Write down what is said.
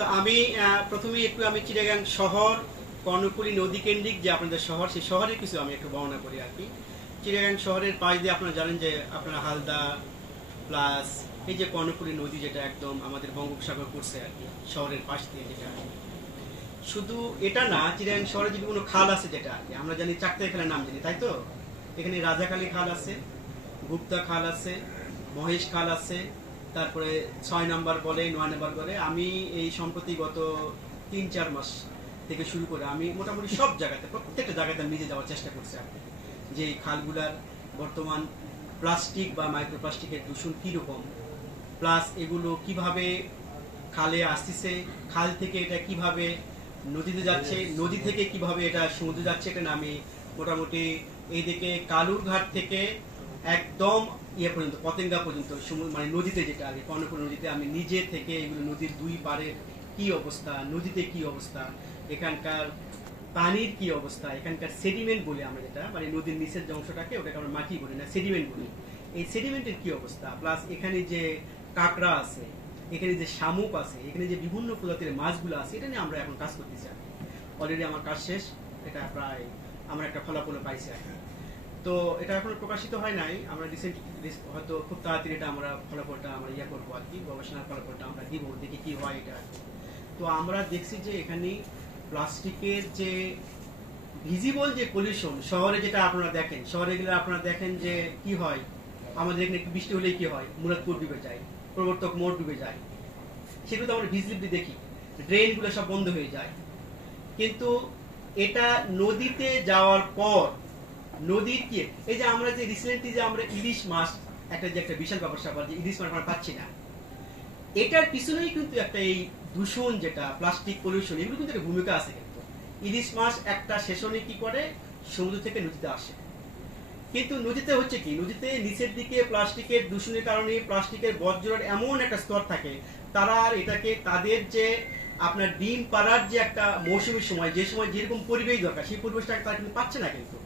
তো আমি প্রথমেই একটু আমি চিটাগাং শহর কর্ণফুলী নদী কেন্দ্রিক যে আপনাদের শহর, সেই শহরের কিছু আমি একটু বর্ণনা করি আর কি। চিটাগাং শহরের পাশ দিয়ে আপনারা জানেন যে আপনারা হালদা প্লাস এই যে কর্ণফুলী নদী যেটা একদম আমাদের বঙ্গোপসাগর পড়ছে আর কি, শহরের পাশ দিয়ে যেটা। শুধু এটা না, চিটাগাং শহরে যদি কোনো খাল আছে যেটা আর কি, আমরা জানি চাকতাই খালের নাম জানি, তাই তো? এখানে রাজাকালী খাল আছে, গুপ্তা খাল আছে, মহেশ খাল আছে, তারপরে 6 নাম্বার বলে 9 নাম্বার বলে। আমি এই সম্প্রতি গত 3-4 মাস থেকে শুরু করে আমি মোটামুটি সব জায়গাতে, প্রত্যেকটা জায়গাতে আমি নিজে যাওয়ার চেষ্টা করছি আর কি, যে এই খালগুলার বর্তমান প্লাস্টিক বা মাইক্রোপ্লাস্টিকের দূষণ কীরকম, প্লাস এগুলো কিভাবে খালে আসতেছে, খাল থেকে এটা কিভাবে নদীতে যাচ্ছে, নদী থেকে কিভাবে এটা সমুদ্রে যাচ্ছে। এটা না আমি মোটামুটি এইদিকে কালুরঘাট থেকে একদম ইয়ে পর্যন্ত পতেঙ্গা পর্যন্ত মানে নদীতে যেটা আগে কর্ণফুলী নদীতে আমি নিজে থেকে এগুলো নদীর দুই পাড়ের কি অবস্থা, নদীতে কি অবস্থা, এখানকার পানির কি অবস্থা, এখানকার সেডিমেন্ট বলি আমরা যেটা, মানে নদীর নিচের যে অংশটাকে ওটাকে আমরা মাটি বলি না, সেডিমেন্ট বলি। এই সেডিমেন্টের কি অবস্থা, প্লাস এখানে যে কাঁকড়া আছে, এখানে যে শামুক আছে, এখানে যে বিভিন্ন প্রজাতির মাছগুলো আছে, এটা নিয়ে আমরা এখন কাজ করতেছি। অলরেডি আমার কাজ শেষ, এটা প্রায় আমার একটা ফলাফল পাইছি আর কি। তো এটা এখনো প্রকাশিত হয় নাই, আমরা রিসেন্ট হয়তো খুব তাড়াতাড়ি এটা আমরা ফলাফলটা আমরা ইয়ে করবো আর কি, গবেষণার ফলাফলটা আমরা দিব, দেখি কি হয় এটা। তো আমরা দেখছি যে এখানে প্লাস্টিকের যে ভিজিবল যে পলিউশন শহরে যেটা আপনারা দেখেন, শহরে গেলে আপনারা দেখেন যে কি হয়, আমাদের এখানে একটু বৃষ্টি হলেই কি হয়, মুরাদপুর ডুবে যায়, প্রবর্তক মোড় ডুবে যায়, সেগুলো তো আমরা ভিজিবলি দেখি, ড্রেনগুলো সব বন্ধ হয়ে যায়। কিন্তু এটা নদীতে যাওয়ার পর নদীর কি, এই যে আমরা যে রিসেন্টলি যে আমরা ইলিশ মাছ একটা যে একটা বিশাল ব্যাপার স্যাপার, যে ইলিশ মাছ আমরা পাচ্ছি না, এটার পিছনেই কিন্তু একটা এই দূষণ যেটা প্লাস্টিক পলিউশন, এগুলো কিন্তু একটা ভূমিকা আছে। কিন্তু ইলিশ মাছ একটা সেশনে কি করে সমুদ্র থেকে নদীতে আসে, কিন্তু নদীতে হচ্ছে কি, নদীতে নিচের দিকে প্লাস্টিকের দূষণের কারণে প্লাস্টিকের বর্জ্যের এমন একটা স্তর থাকে, তারা আর এটাকে তাদের যে আপনার ডিম পাড়ার যে একটা মৌসুমী সময়, যে সময় যেরকম পরিবেশ দরকার, সেই পরিবেশটাকে তারা কিন্তু পাচ্ছে না। কিন্তু